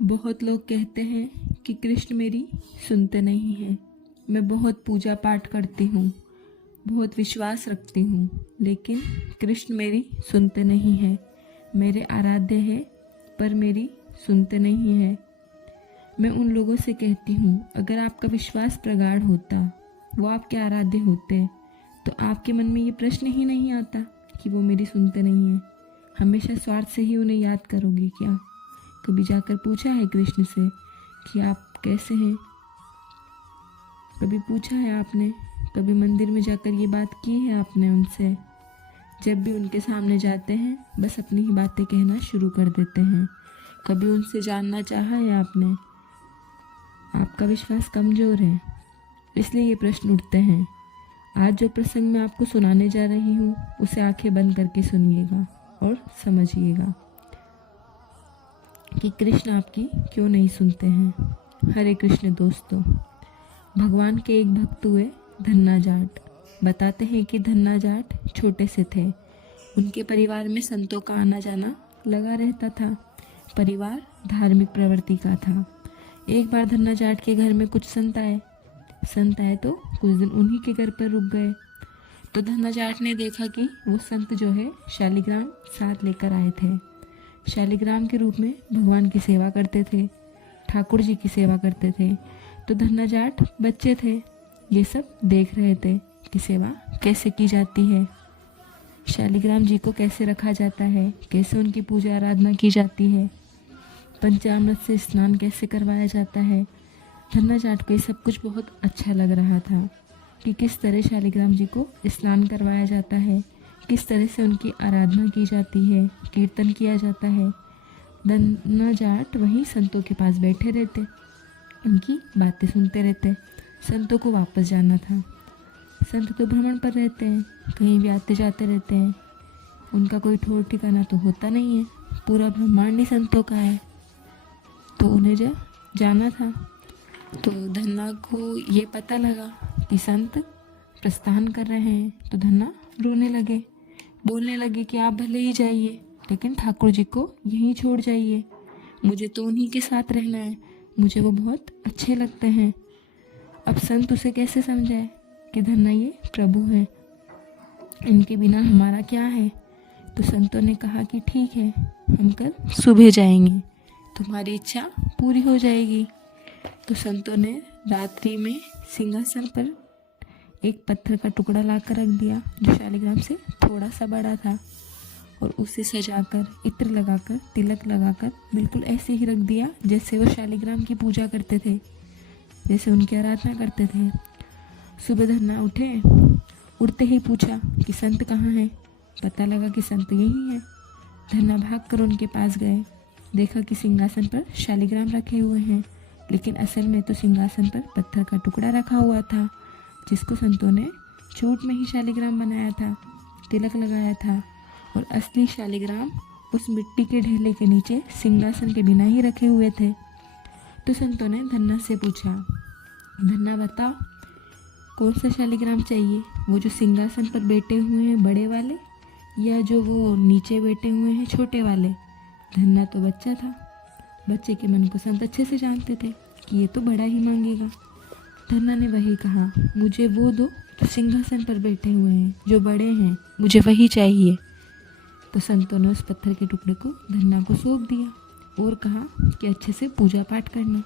बहुत लोग कहते हैं कि कृष्ण मेरी सुनते नहीं हैं। मैं बहुत पूजा पाठ करती हूँ, बहुत विश्वास रखती हूँ, लेकिन कृष्ण मेरी सुनते नहीं हैं। मेरे आराध्य हैं पर मेरी सुनते नहीं हैं। मैं उन लोगों से कहती हूँ, अगर आपका विश्वास प्रगाढ़ होता, वो आपके आराध्य होते, तो आपके मन में ये प्रश्न ही नहीं आता कि वो मेरी सुनते नहीं हैं। हमेशा स्वार्थ से ही उन्हें याद करोगी क्या? कभी जाकर पूछा है कृष्ण से कि आप कैसे हैं? कभी पूछा है आपने? कभी मंदिर में जाकर ये बात की है आपने उनसे? जब भी उनके सामने जाते हैं बस अपनी ही बातें कहना शुरू कर देते हैं। कभी उनसे जानना चाहा है आपने? आपका विश्वास कमज़ोर है, इसलिए ये प्रश्न उठते हैं। आज जो प्रसंग मैं आपको सुनाने जा रही हूँ उसे आंखें बंद करके सुनिएगा और समझिएगा कि कृष्ण आपकी क्यों नहीं सुनते हैं। हरे कृष्ण दोस्तों, भगवान के एक भक्त हुए धन्ना जाट। बताते हैं कि धन्ना जाट छोटे से थे। उनके परिवार में संतों का आना जाना लगा रहता था। परिवार धार्मिक प्रवृत्ति का था। एक बार धन्ना जाट के घर में कुछ संत आए तो कुछ दिन उन्हीं के घर पर रुक गए। तो धन्ना जाट ने देखा कि वो संत जो है शालिग्राम साथ लेकर आए थे। शालिग्राम के रूप में भगवान की सेवा करते थे, ठाकुर जी की सेवा करते थे। तो धन्ना जाट बच्चे थे, ये सब देख रहे थे कि सेवा कैसे की जाती है, शालिग्राम जी को कैसे रखा जाता है, कैसे उनकी पूजा आराधना की जाती है, पंचामृत से स्नान कैसे करवाया जाता है। धन्ना जाट को ये सब कुछ बहुत अच्छा लग रहा था कि किस तरह शालिग्राम जी को स्नान करवाया जाता है, किस तरह से उनकी आराधना की जाती है, कीर्तन किया जाता है। धन्ना जाट वहीं संतों के पास बैठे रहते, उनकी बातें सुनते रहते। संतों को वापस जाना था। संत तो भ्रमण पर रहते हैं, कहीं भी आते जाते रहते हैं, उनका कोई ठौर ठिकाना तो होता नहीं है। पूरा ब्रह्मांड ही संतों का है, तो उन्हें जब जाना था तो धन्ना को ये पता लगा कि संत प्रस्थान कर रहे हैं। तो धन्ना रोने लगे, बोलने लगे कि आप भले ही जाइए, लेकिन ठाकुर जी को यहीं छोड़ जाइए। मुझे तो उन्हीं के साथ रहना है, मुझे वो बहुत अच्छे लगते हैं। अब संत उसे कैसे समझाए कि धन्ना ये प्रभु हैं, इनके बिना हमारा क्या है। तो संतों ने कहा कि ठीक है, हम कल सुबह जाएंगे, तुम्हारी इच्छा पूरी हो जाएगी। तो संतों ने रात्रि में सिंहासन पर एक पत्थर का टुकड़ा लाकर रख दिया जो शालिग्राम से थोड़ा सा बड़ा था, और उसे सजाकर, इत्र लगाकर, तिलक लगाकर बिल्कुल ऐसे ही रख दिया जैसे वो शालिग्राम की पूजा करते थे, जैसे उनकी आराधना करते थे। सुबह धन्ना उठते ही पूछा कि संत कहाँ हैं। पता लगा कि संत यही है। धन्ना भागकर उनके पास गए, देखा कि सिंहासन पर शालिग्राम रखे हुए हैं, लेकिन असल में तो सिंहासन पर पत्थर का टुकड़ा रखा हुआ था, जिसको संतों ने छूट में ही शालिग्राम बनाया था, तिलक लगाया था। और असली शालिग्राम उस मिट्टी के ढेले के नीचे सिंहासन के बिना ही रखे हुए थे। तो संतों ने धन्ना से पूछा, धन्ना बताओ कौन सा शालिग्राम चाहिए, वो जो सिंहासन पर बैठे हुए हैं बड़े वाले, या जो वो नीचे बैठे हुए हैं छोटे वाले। धन्ना तो बच्चा था, बच्चे के मन को संत अच्छे से जानते थे कि ये तो बड़ा ही मांगेगा। धन्ना ने वही कहा, मुझे वो दो जो सिंहासन पर बैठे हुए हैं, जो बड़े हैं, मुझे वही चाहिए। तो संतों ने उस पत्थर के टुकड़े को धन्ना को सौंप दिया और कहा कि अच्छे से पूजा पाठ करना,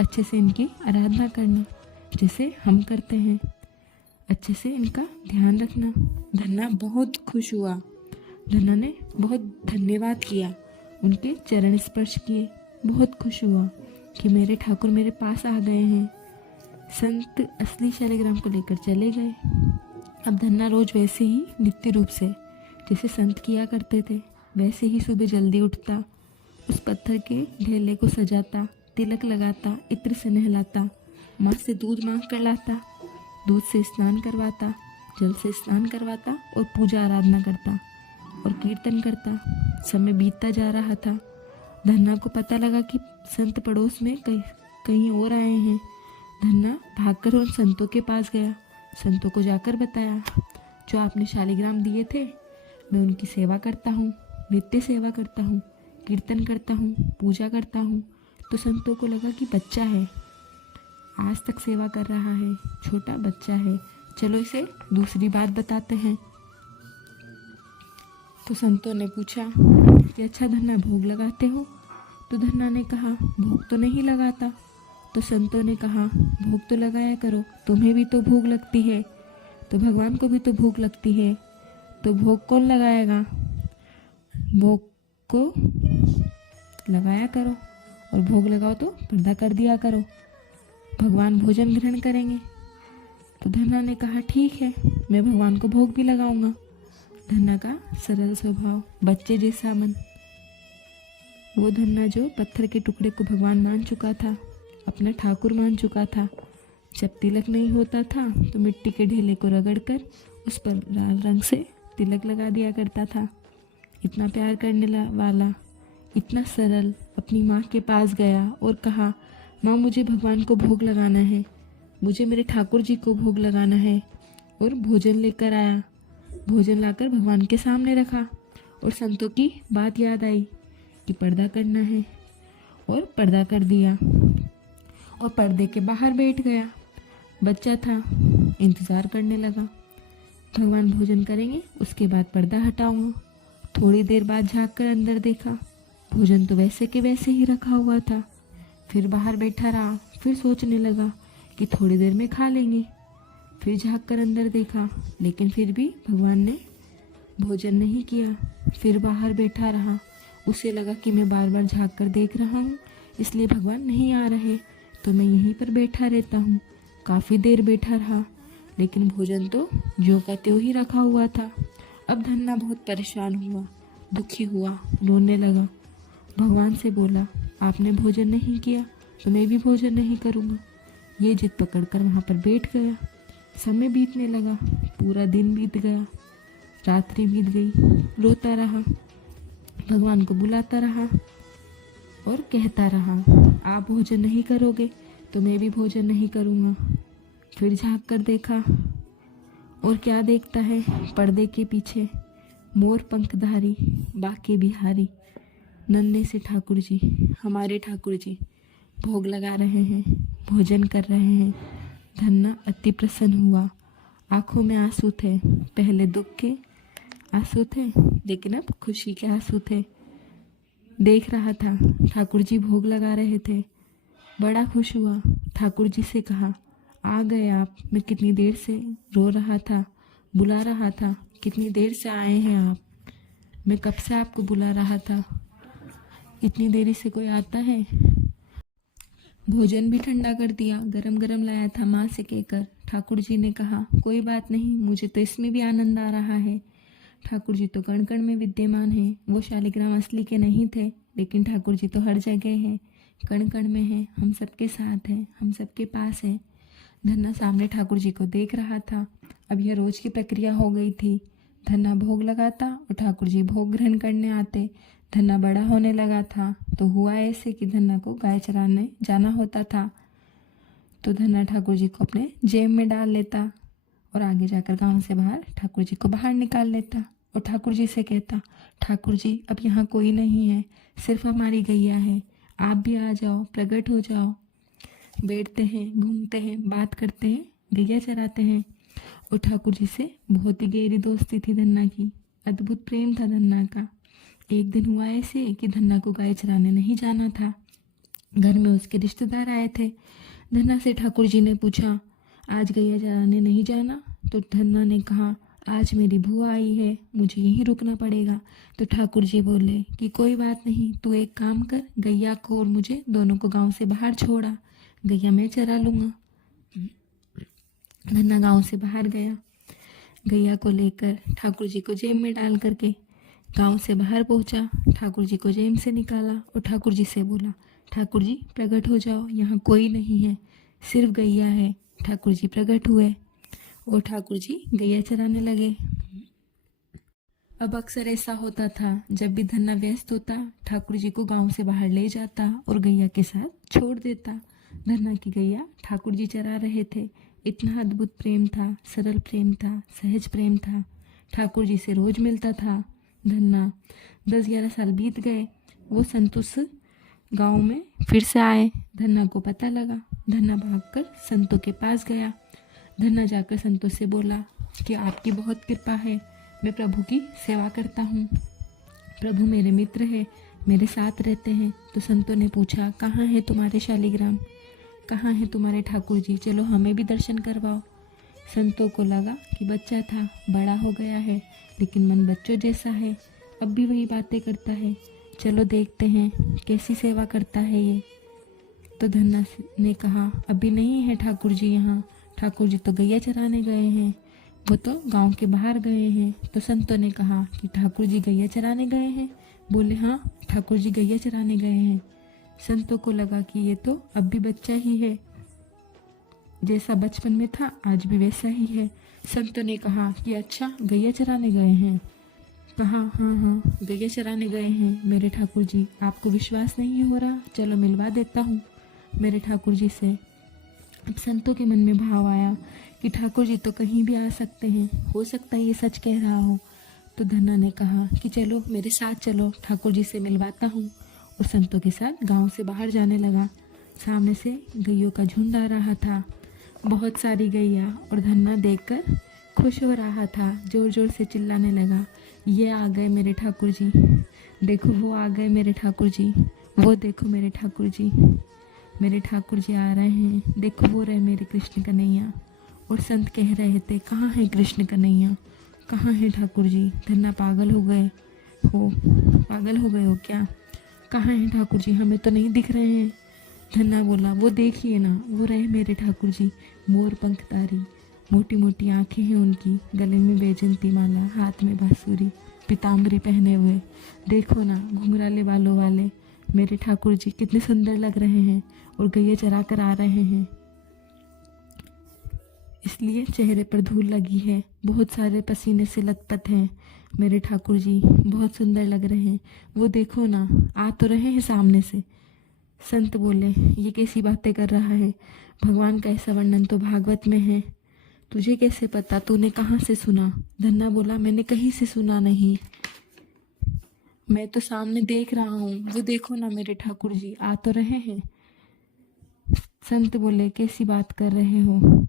अच्छे से इनकी आराधना करना जैसे हम करते हैं, अच्छे से इनका ध्यान रखना। धन्ना बहुत खुश हुआ। धन्ना ने बहुत धन्यवाद किया, उनके चरण स्पर्श किए, बहुत खुश हुआ कि मेरे ठाकुर मेरे पास आ गए हैं। संत असली शालिग्राम को लेकर चले गए। अब धन्ना रोज वैसे ही नित्य रूप से जैसे संत किया करते थे, वैसे ही सुबह जल्दी उठता, उस पत्थर के ढेले को सजाता, तिलक लगाता, इत्र से नहलाता, माँ से दूध मांग कर लाता, दूध से स्नान करवाता, जल से स्नान करवाता और पूजा आराधना करता और कीर्तन करता। समय बीतता जा रहा था। धन्ना को पता लगा कि संत पड़ोस में कहीं और आए हैं। धन्ना भागकर उन संतों के पास गया, संतों को जाकर बताया, जो आपने शालिग्राम दिए थे, मैं उनकी सेवा करता हूँ, नित्य सेवा करता हूँ, कीर्तन करता हूँ, पूजा करता हूँ, तो संतों को लगा कि बच्चा है, आज तक सेवा कर रहा है, छोटा बच्चा है, चलो इसे दूसरी बात बताते हैं। तो संतों ने पूछा कि अच्छा धन्ना, भोग लगाते हो? तो धन्ना ने कहा भोग तो नहीं लगाता। तो संतों ने कहा भोग तो लगाया करो, तुम्हें भी तो भूख लगती है, तो भगवान को भी तो भूख लगती है, तो भोग कौन लगाएगा? भोग को लगाया करो, और भोग लगाओ तो पर्दा कर दिया करो, भगवान भोजन ग्रहण करेंगे। तो धन्ना ने कहा ठीक है, मैं भगवान को भोग भी लगाऊंगा। धन्ना का सरल स्वभाव, बच्चे जैसा मन। वो धन्ना जो पत्थर के टुकड़े को भगवान मान चुका था, अपना ठाकुर मान चुका था। जब तिलक नहीं होता था तो मिट्टी के ढेले को रगड़कर उस पर लाल रंग से तिलक लगा दिया करता था। इतना प्यार करने वाला, इतना सरल, अपनी माँ के पास गया और कहा माँ मुझे भगवान को भोग लगाना है, मुझे मेरे ठाकुर जी को भोग लगाना है। और भोजन लेकर आया, भोजन लाकर भगवान के सामने रखा। और संतों की बात याद आई कि पर्दा करना है, और पर्दा कर दिया और पर्दे के बाहर बैठ गया। बच्चा था, इंतज़ार करने लगा, भगवान भोजन करेंगे उसके बाद पर्दा हटाऊंगा। थोड़ी देर बाद झाँक कर अंदर देखा, भोजन तो वैसे के वैसे ही रखा हुआ था। फिर बाहर बैठा रहा, फिर सोचने लगा कि थोड़ी देर में खा लेंगे। फिर झाँक कर अंदर देखा, लेकिन फिर भी भगवान ने भोजन नहीं किया। फिर बाहर बैठा रहा, उसे लगा कि मैं बार बार झाँक कर देख रहा हूँ, इसलिए भगवान नहीं आ रहे, तो मैं यहीं पर बैठा रहता हूँ। काफ़ी देर बैठा रहा, लेकिन भोजन तो ज्यों का त्यों ही रखा हुआ था। अब धन्ना बहुत परेशान हुआ, दुखी हुआ, रोने लगा। भगवान से बोला आपने भोजन नहीं किया तो मैं भी भोजन नहीं करूँगा। ये जिद पकड़कर वहाँ पर बैठ गया। समय बीतने लगा, पूरा दिन बीत गया, रात्रि बीत गई। रोता रहा, भगवान को बुलाता रहा और कहता रहा आप भोजन नहीं करोगे तो मैं भी भोजन नहीं करूँगा। फिर झाँक कर देखा, और क्या देखता है, पर्दे के पीछे मोर पंखधारी बाके बिहारी नन्हे से ठाकुर जी, हमारे ठाकुर जी भोग लगा रहे हैं, भोजन कर रहे हैं। धन्ना अति प्रसन्न हुआ, आंखों में आंसू थे। पहले दुख के आंसू थे, लेकिन अब खुशी के आंसू थे। देख रहा था ठाकुर जी भोग लगा रहे थे, बड़ा खुश हुआ। ठाकुर जी से कहा आ गए आप, मैं कितनी देर से रो रहा था, बुला रहा था, कितनी देर से आए हैं आप, मैं कब से आपको बुला रहा था, इतनी देरी से कोई आता है। भोजन भी ठंडा कर दिया, गरम गरम लाया था माँ से कहकर। ठाकुर जी ने कहा कोई बात नहीं, मुझे तो इसमें भी आनंद आ रहा है। ठाकुर जी तो कण कण में विद्यमान हैं। वो शालिग्राम असली के नहीं थे, लेकिन ठाकुर जी तो हर जगह हैं, कण कण में हैं, हम सबके साथ हैं, हम सबके पास हैं। धन्ना सामने ठाकुर जी को देख रहा था। अब यह रोज की प्रक्रिया हो गई थी। धन्ना भोग लगाता और ठाकुर जी भोग ग्रहण करने आते। धन्ना बड़ा होने लगा था, तो हुआ ऐसे कि धन्ना को गाय चराने जाना होता था, तो धन्ना ठाकुर जी को अपने जेब में डाल लेता और आगे जाकर गांव से बाहर ठाकुर जी को बाहर निकाल लेता और ठाकुर जी से कहता ठाकुर जी अब यहाँ कोई नहीं है, सिर्फ हमारी गैया है, आप भी आ जाओ, प्रकट हो जाओ। बैठते हैं, घूमते हैं, बात करते हैं, गैया चराते हैं। और ठाकुर जी से बहुत ही गहरी दोस्ती थी धन्ना की, अद्भुत प्रेम था धन्ना का। एक दिन हुआ ऐसे कि धन्ना को गाय चराने नहीं जाना था। घर में उसके रिश्तेदार आए थे। धन्ना से ठाकुर जी ने पूछा आज गैया चराने नहीं जाना? तो धन्ना ने कहा आज मेरी बुआ आई है, मुझे यहीं रुकना पड़ेगा। तो ठाकुर जी बोले कि कोई बात नहीं, तू एक काम कर, गैया को और मुझे दोनों को गांव से बाहर छोड़ा, गैया मैं चरा लूँगा। धन्ना गांव से बाहर गया, गैया को लेकर ठाकुर जी को जेब में डाल करके गांव से बाहर पहुंचा। ठाकुर जी को जेब से निकाला और ठाकुर जी से बोला ठाकुर जी प्रकट हो जाओ, यहाँ कोई नहीं है, सिर्फ गैया है। ठाकुर जी प्रकट हुए और ठाकुर जी गैया चराने लगे। अब अक्सर ऐसा होता था, जब भी धन्ना व्यस्त होता ठाकुर जी को गांव से बाहर ले जाता और गैया के साथ छोड़ देता। धन्ना की गैया ठाकुर जी चरा रहे थे। इतना अद्भुत प्रेम था, सरल प्रेम था, सहज प्रेम था। ठाकुर जी से रोज मिलता था धन्ना। 10-11 साल बीत गए। वो संतोष गांव में फिर से आए। धन्ना को पता लगा। धन्ना भागकर संतों के पास गया। धन्ना जाकर संतों से बोला कि आपकी बहुत कृपा है, मैं प्रभु की सेवा करता हूँ, प्रभु मेरे मित्र है, मेरे साथ रहते हैं। तो संतों ने पूछा, कहाँ है तुम्हारे शालिग्राम, कहाँ है तुम्हारे ठाकुर जी, चलो हमें भी दर्शन करवाओ। संतों को लगा कि बच्चा था, बड़ा हो गया है, लेकिन मन बच्चों जैसा है, अब भी वही बातें करता है, चलो देखते हैं कैसी सेवा करता है ये। तो धन्ना ने कहा, अभी नहीं है ठाकुर जी यहाँ, ठाकुर जी तो गैया चराने गए हैं, वो तो गांव के बाहर गए हैं। तो संतों ने कहा कि ठाकुर जी गैया चराने गए हैं? बोले, हाँ ठाकुर जी गैया चराने गए हैं। संतों को लगा कि ये तो अब भी बच्चा ही है, जैसा बचपन में था आज भी वैसा ही है। संतों ने कहा कि अच्छा गैया चराने गए हैं? कहा, हाँ गैया चराने गए हैं मेरे ठाकुर जी, आपको विश्वास नहीं हो रहा, चलो मिलवा देता हूँ मेरे ठाकुर जी से। अब संतों के मन में भाव आया कि ठाकुर जी तो कहीं भी आ सकते हैं, हो सकता है ये सच कह रहा हो। तो धन्ना ने कहा कि चलो मेरे साथ चलो, ठाकुर जी से मिलवाता हूँ। और संतों के साथ गांव से बाहर जाने लगा। सामने से गैयों का झुंड आ रहा था, बहुत सारी गैया, और धन्ना देखकर खुश हो रहा था, जोर जोर से चिल्लाने लगा, ये आ गए मेरे ठाकुर जी, देखो वो आ गए मेरे ठाकुर जी, वो देखो मेरे ठाकुर जी, मेरे ठाकुर जी आ रहे हैं, देखो वो रहे मेरे कृष्ण कन्हैया। और संत कह रहे थे, कहाँ है कृष्ण कन्हैया, कहाँ है ठाकुर जी? धन्ना पागल हो गए हो क्या? कहाँ है ठाकुर जी, हमें तो नहीं दिख रहे हैं। धन्ना बोला, वो देखिए ना, वो रहे मेरे ठाकुर जी, मोर पंखधारी, मोटी मोटी आंखें हैं उनकी, गले में बैजंती माला, हाथ में बांसुरी, पीताम्बरी पहने हुए, देखो ना घुंघराले बालों वाले मेरे ठाकुर जी कितने सुंदर लग रहे हैं, और गैया चरा कर आ रहे हैं, इसलिए चेहरे पर धूल लगी है, बहुत सारे पसीने से लथपथ हैं मेरे ठाकुर जी, बहुत सुंदर लग रहे हैं, वो देखो ना आ तो रहे हैं सामने से। संत बोले, ये कैसी बातें कर रहा है, भगवान का ऐसा वर्णन तो भागवत में है, तुझे कैसे पता, तूने कहाँ से सुना? धन्ना बोला, मैंने कहीं से सुना नहीं, मैं तो सामने देख रहा हूँ, वो देखो ना मेरे ठाकुर जी आ तो रहे हैं। संत बोले, कैसी बात कर रहे हो?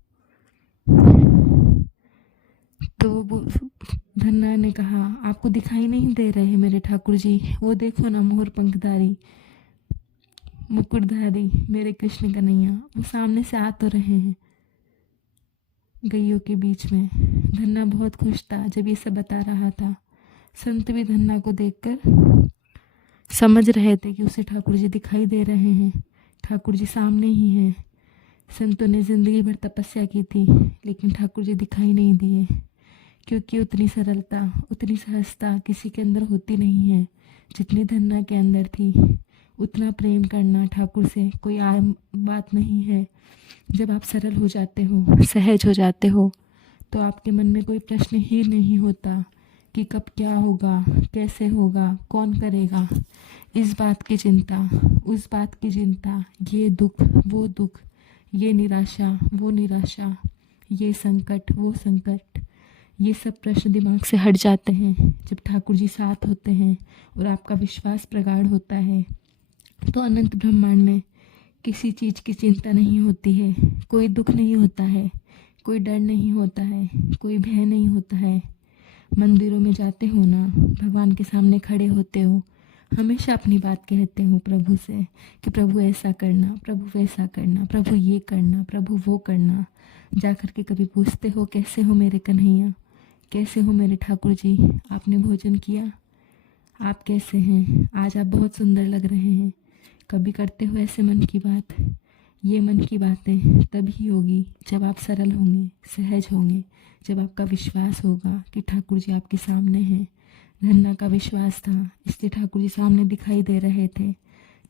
तो धन्ना ने कहा, आपको दिखाई नहीं दे रहे मेरे ठाकुर जी, वो देखो ना मोर पंखधारी, मुकुटधारी मेरे कृष्ण कन्हैया, वो सामने से आ तो रहे हैं गैयों के बीच में। धन्ना बहुत खुश था जब ये सब बता रहा था। संत भी धन्ना को देखकर समझ रहे थे कि उसे ठाकुर जी दिखाई दे रहे हैं, ठाकुर जी सामने ही हैं। संतों ने जिंदगी भर तपस्या की थी, लेकिन ठाकुर जी दिखाई नहीं दिए, क्योंकि उतनी सरलता, उतनी सहजता किसी के अंदर होती नहीं है जितनी धन्ना के अंदर थी। उतना प्रेम करना ठाकुर से कोई आम बात नहीं है। जब आप सरल हो जाते हो, सहज हो जाते हो, तो आपके मन में कोई प्रश्न ही नहीं होता कि कब क्या होगा, कैसे होगा, कौन करेगा। इस बात की चिंता, उस बात की चिंता, ये दुख वो दुख, ये निराशा वो निराशा, ये संकट वो संकट, ये सब प्रश्न दिमाग से हट जाते हैं जब ठाकुर जी साथ होते हैं और आपका विश्वास प्रगाढ़ होता है। तो अनंत ब्रह्मांड में किसी चीज़ की चिंता नहीं होती है, कोई दुख नहीं होता है, कोई डर नहीं होता है, कोई भय नहीं होता है। मंदिरों में जाते हो ना, भगवान के सामने खड़े होते हो, हमेशा अपनी बात कहते हो प्रभु से कि प्रभु ऐसा करना, प्रभु वैसा करना, प्रभु ये करना, प्रभु वो करना। जा कर के कभी पूछते हो, कैसे हो मेरे कन्हैया, कैसे हो मेरे ठाकुर जी, आपने भोजन किया, आप कैसे हैं, आज आप बहुत सुंदर लग रहे हैं। कभी करते हो ऐसे मन की बात? ये मन की बातें तभी होगी जब आप सरल होंगे, सहज होंगे, जब आपका विश्वास होगा कि ठाकुर जी आपके सामने हैं। धन्ना का विश्वास था, इसलिए ठाकुर जी सामने दिखाई दे रहे थे।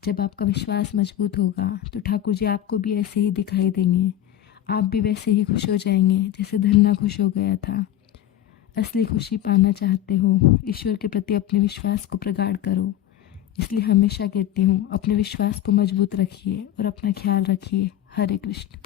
जब आपका विश्वास मजबूत होगा तो ठाकुर जी आपको भी ऐसे ही दिखाई देंगे, आप भी वैसे ही खुश हो जाएंगे जैसे धन्ना खुश हो गया था। असली खुशी पाना चाहते हो, ईश्वर के प्रति अपने विश्वास को प्रगाढ़ करो। इसलिए हमेशा कहती हूँ, अपने विश्वास को मजबूत रखिए और अपना ख्याल रखिए। हरे कृष्ण।